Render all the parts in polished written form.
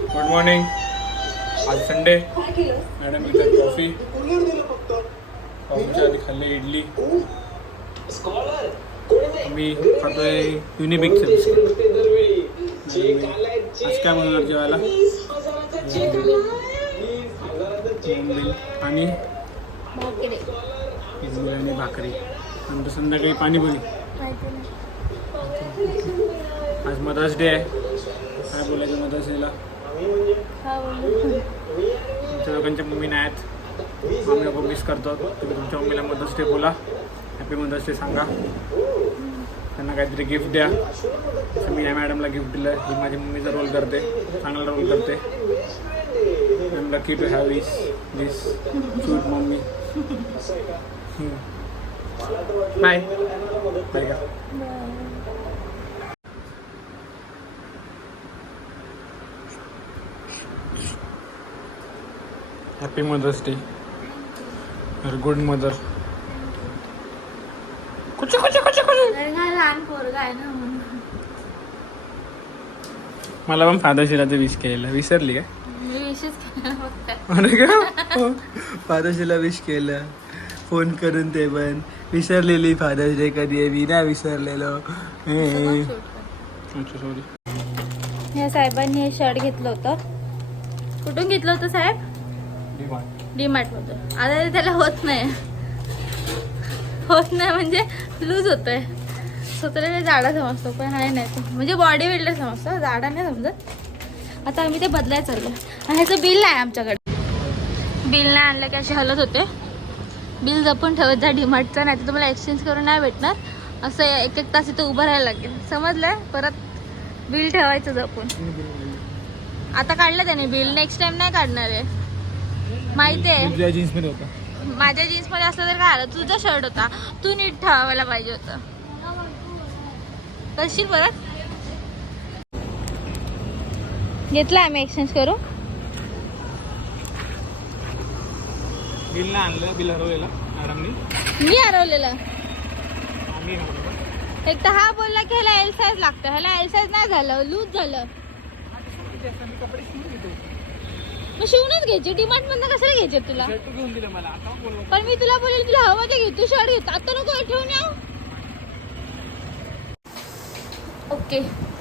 Good morning. आज Sunday. Madam इथे coffee. कॉफीच्या आधी खाल्ली इडली. आम्ही खातोय युनिबिकचं बिस्किट. आज काय बनवणार जेवायला? आणि इडली आणि भाकरी. नंतर संध्याकाळी पाणीपुरी. आज मदर्स डे आहे. काय बोलायचं मदर्स डेला? तुमच्या दोघांच्या मम्मी नाही आहेत. आम्ही लोक मिस करतो. तुम्ही तुमच्या मम्मीला मदर्स डे बोला. हॅपी मदर्स डे सांगा. त्यांना काहीतरी गिफ्ट द्या. तसं मी या मॅडमला गिफ्ट दिलं. ही माझी मम्मीचा रोल करते, चांगला रोल करते. I am lucky to have this sweet mummy. Bye bye का. Happy mother's day. Your good mother. लहान पोरगा आहे ना म्हणून. मला पण फादर्स डेला विश केलेलं. विसरली काय? मी विशेष केला फक्त. अरे का फादर्स डेला विश केलं फोन करून. ते पण विसरलेली फादर्स डे कधी आहे. मी नाही विसरलेलो. अच्छा सॉरी. या साहेबांनी हे शर्ट घेतलं होतं. कुठून घेतलं होतं साहेब? डीमार्ट मधून. आता त्याला होत नाही म्हणजे लूज होतोय. स्वतःला जाडा समजतो पण हाय नाही, म्हणजे बॉडी बिल्डर समजतो, जाडा नाही समजत. आता आम्ही ते बदलायला चाललो. आणि ह्याचं बिल नाही आमच्याकडे. बिल नाही आणलं की असे हलत होते. बिल जपून ठेवत जा डीमार्टचं, नाही तर तुम्हाला एक्सचेंज करून नाही भेटणार. असं एक एक तास इथं उभं राहायला लागेल, समजलंय. परत बिल ठेवायचं जपून. आता काढलं त्याने बिल, नेक्स्ट टाइम नाही काढणार आहे माहिती आहे. जीन्स मध्ये होता. माझ्या जीन्स मध्ये असलं तर काय आलं, तुझा शर्ट होता, तू नीट ठेवायला पाहिजे होतं. करशील परत? घेतला आम्ही एक्सचेंज करू. बिल नाही आणलं. बिल हरवलेलं मॅडमनी. मी हरवलेलं. आम्ही हरवलं. एक तर हा बोलला की ह्याला एल साईज लागतं, ह्याला एल साईज नाही झालं, लूज झालं. कपडे शिवून घेतो. मग शिवूनच घ्यायची. डिमांड मधनं कशाला घ्यायचे तुला? शर्ट घेऊन दिलं मला. आता बोलवा. पण मी तुला बोलेल तुला हवं ते घे, तू शर्ट घेतो. आता नको ठेवून या. Okay,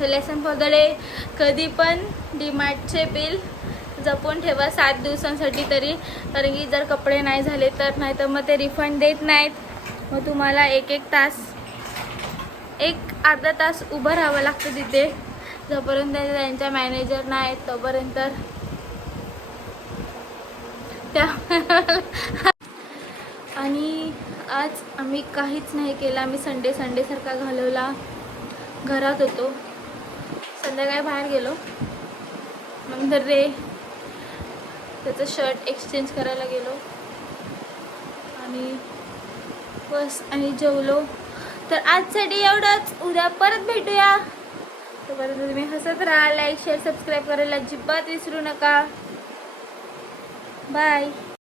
lesson for the day. कधी पण डीमार्टचे बिल जपून ठेवा 7 दिवसांसाठी तरी. कारण की जर कपडे नाही झाले तर, नाही तर मग ते रिफंड देत नाहीत. मग तुम्हाला एक अर्धा तास उभं राहावं लागतं तिथे, जोपर्यंत त्यांच्या मॅनेजर नाही तोपर्यंत. आणि आज आम्ही काहीच नाही केलं. आम्ही संडे सारखा घालवला. घरात होतो. संध्याकाळी बाहेर गेलो. नंतर त्याचं शर्ट एक्सचेंज करायला गेलो आणि बस, आणि जेवलो. तर आजसाठी एवढंच. उद्या परत भेटूया. तोपर्यंत तुम्ही हसत राहा. लाईक शेअर सबस्क्राईब करायला अजिबात विसरू नका. बाय.